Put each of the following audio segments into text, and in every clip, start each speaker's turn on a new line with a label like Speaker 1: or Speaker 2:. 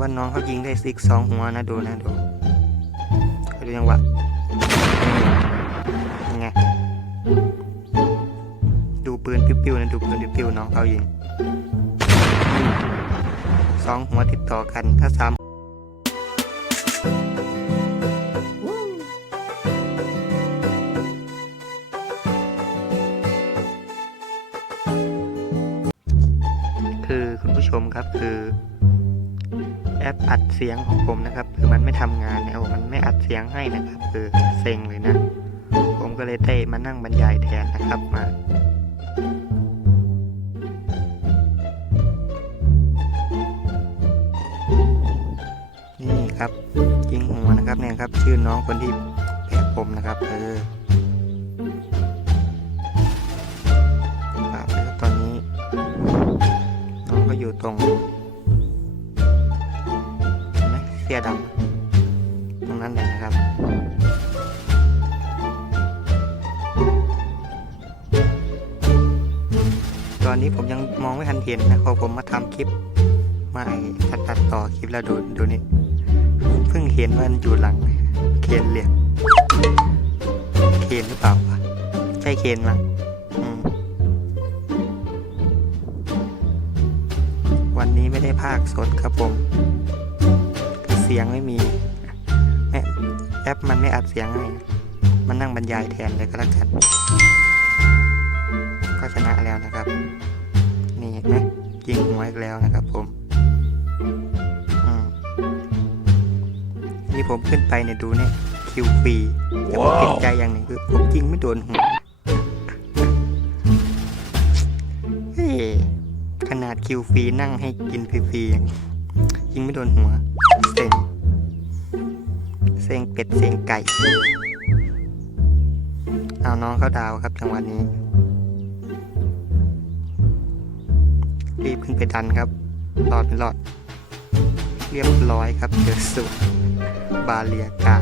Speaker 1: ว่าน้องเขายิงได้ซิกสองหัวนะดูนะดูเขาดูยังหวะยังไงดูปืนปิ้วๆนะดูปืนปิ้วๆน้องเขายิงสองหัวติดต่อกันถ้าสามคือคุณผู้ชมครับคือ แอปอัดเสียงของผมนะครับ คือมันไม่ทำงานเนี่ยโอ้มันไม่อัดเสียงให้นะครับ คือเซ็งเลยนะ ผมก็เลยได้มานั่งบรรยายแทนนะครับมานี่ครับยิงหัวนะครับเนี่ยครับ ชื่อน้องคนที่แบกผมนะครับเออครับแล้วตอนนี้น้องก็อยู่ตรง สียดำตรงนั้นเลยนะครับตอนนี้ผมยังมองไม่ทันเห็นนะพอผมมาทำคลิปมาตัดตัดต่อคลิปแล้วดูดูนี่เพิ่งเห็นว่ามันอยู่หลังเคนเหลี่ยมเคนหรือเปล่าวะใช่เคนมั้งวันนี้ไม่ได้ภาคสดครับผม เสียงไม่มีแม่แอปมันไม่อัดเสียงให้มันนั่งบรรยายแทนเลยก็แล้วกัน ก็ชนะแล้วนะครับ นี่เห็นไหมยิงหัวอีกแล้วนะครับผมนี่ผมขึ้นไปเนี่ยดูเนี่ยคิวฟรีแต่ผมติดใจอย่างหนึ่งคือผมยิงไม่โดนหัวขนาดคิวฟรีนั่งให้กินฟรีๆอย่าง ยิงไม่โดนหัว เซ็ง เซ็งเป็ด เซ็งไก่ เอาน้องเข้าดาวครับจังหวะนี้ รีบขึ้นไปดันครับ หลอดเป็นหลอด เรียบร้อยครับ เจอสุดบาเลียกลา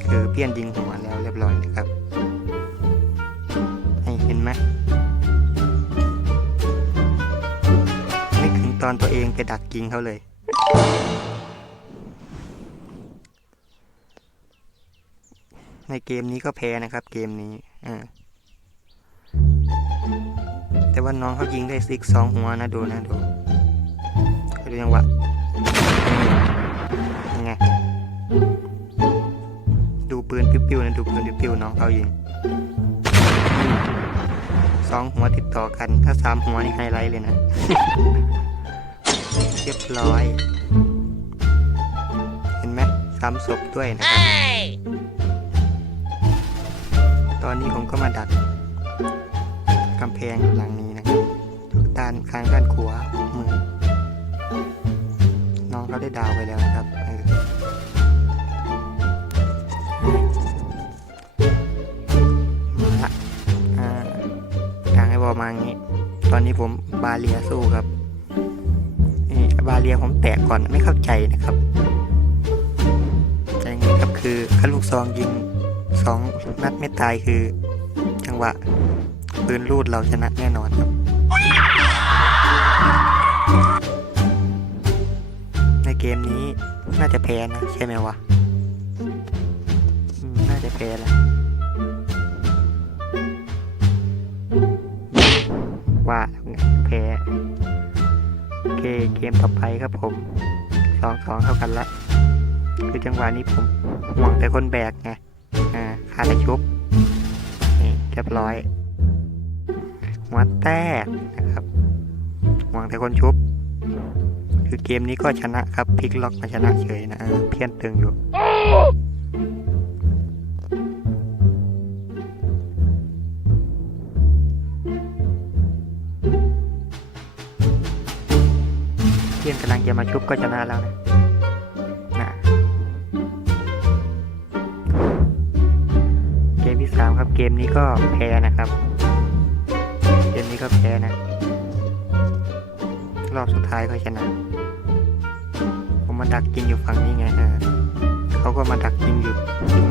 Speaker 1: นนี้คือเพี้ยนยิงหัวแล้วเรียบร้อยนะครับ ให้เห็นไหมนึกถึงตอนตัวเองไปดักยิงเขาเลย ในเกมนี้ก็แพ้นะครับ เกมนี้อ่าแต่ว่าน้องเขายิงได้ซิกสองหัวนะดูนะดูเขาดูยังหวะ ปืนปิ้วๆนะดูปืนปิ้วๆน้องเขายิงนี่สองหัวติดต่อกัน ถ้าสามหัวนี่ไฮไลท์เลยนะเรียบร้อย เห็นไหมซ้ำศพด้วยนะครับ ตอนนี้ผมก็มาดักกำแพงอยู่หลังนี้นะครับอยู่ด้านข้างด้านขวามือน้องเขาได้ดาวไปแล้วนะครับางนี้ ตอนนี้ผมบาเลียสู้ครับนี่บาเลียผมแตกก่อนไม่เข้าใจนะครับแต่ยังไงครับคือคันลูกซองยิงสองนัดไม่ตายคือ จังหวะปืนรูดเราชนะแน่นอนครับ ในเกมนี้น่าจะแพ้นะใช่ไหมวะน่าจะแพ้แหละ ว่าแล้วไงแพ้โอเคเกมต่อไปครับผมสองสองเท่ากันละคือจังหวะนี้ผมห่วงแต่คนแบกไงอ่าคาตะชุบนี่เรียบร้อยหัวแตกนะครับหวังแต่คนชุบ คือเกมนี้ก็ชนะครับพลิกล็อกมาชนะเฉยนะเออเพี้ยนตึงอยู่ เพี้ยนกำลังจะมาชุบก็ชนะแล้วนะนะเกมที่สามครับเกมนี้ก็แพ้นะครับ เกมนี้ก็แพ้นะ รอบสุดท้ายก็ชนะ ผมมาดักกินอยู่ฝั่งนี้ไงฮะเขาก็มาดักยิงอยู่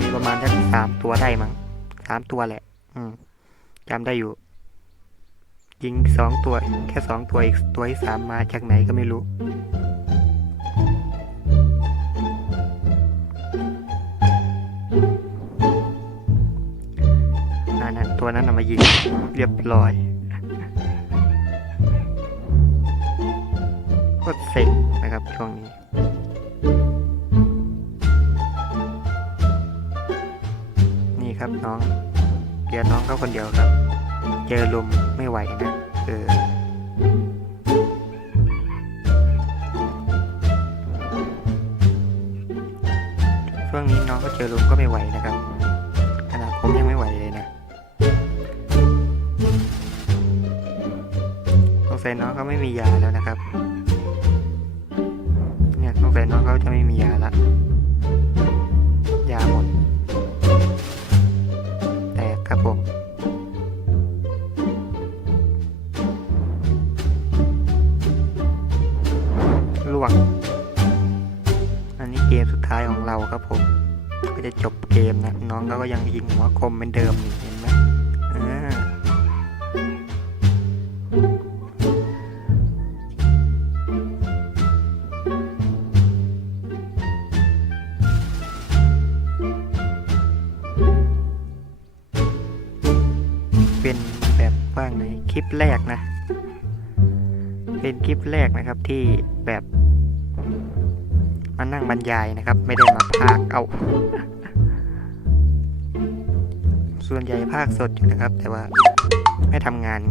Speaker 1: มีประมาณสักสามตัวได้มั้งสามตัวแหละ อืมจำได้อยู่ยิงสองตัว แค่สองตัวอีกตัวที่สามมาจากไหนก็ไม่รู้ ตัวนั้นมายิงเรียบร้อยโคตรเซ็งนะครับช่วงนี้ นี่ครับน้องเดียวน้องเขาคนเดียวครับ เจอลมไม่ไหวนะเออช่วงนี้น้องก็เจอลมก็ไม่ไหวนะครับ สงสัยน้องเขาไม่มียาแล้วนะครับ เนี่ยสงสัยน้องเขาจะไม่มียาละ ยาหมด แตกครับผมล่วง อันนี้เกมสุดท้ายของเราครับผม ก็จะจบเกมนะ น้องเขาก็ยังยิงหัวคมเหมือนเดิมนี่ เป็นแบบว่าไงคลิปแรกนะ เป็นคลิปแรกนะครับที่แบบมานั่งบรรยายนะครับ ไม่ได้มาพากเอาส่วนใหญ่ภาคสดอยู่นะครับ แต่ว่าไม่ทำงาน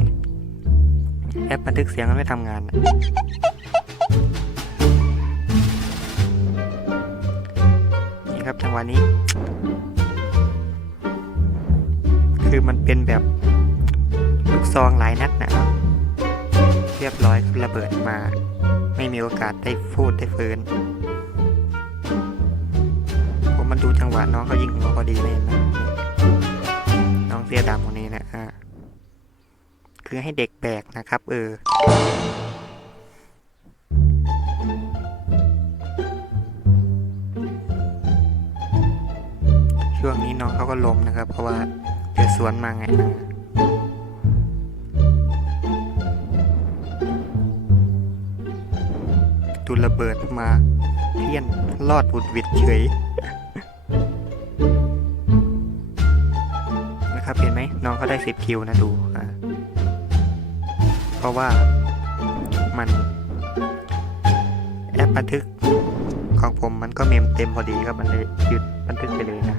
Speaker 1: แอปบันทึกเสียงมันไม่ทำงานอะนี่ครับจังหวะนี้ คือมันเป็นแบบ ลูกซองหลายนัดนะครับ เรียบร้อยระเบิดมา ไม่มีโอกาสได้พูดได้ฟื้น ผมมันดูจังหวะน้องเขายิงหัวพอดีเลยนไหมนี่น้องเสื้อดำคนนี้นะอ่าคือให้เด็กแบกนะครับ เออช่วงนี้น้องเขาก็ล้มนะครับ เพราะว่าเจอสวนมาไง ตุระเบิดมาเพี้ยนรอดบุดวิดเฉยนะครับเห็นไหมน้องเขาได้สิบคิวนะดูอ่าเพราะว่ามันแอปบันทึกของผมมันก็เมมเต็มพอดีครับมันเลยหยุดบันทึกไปเลยนะ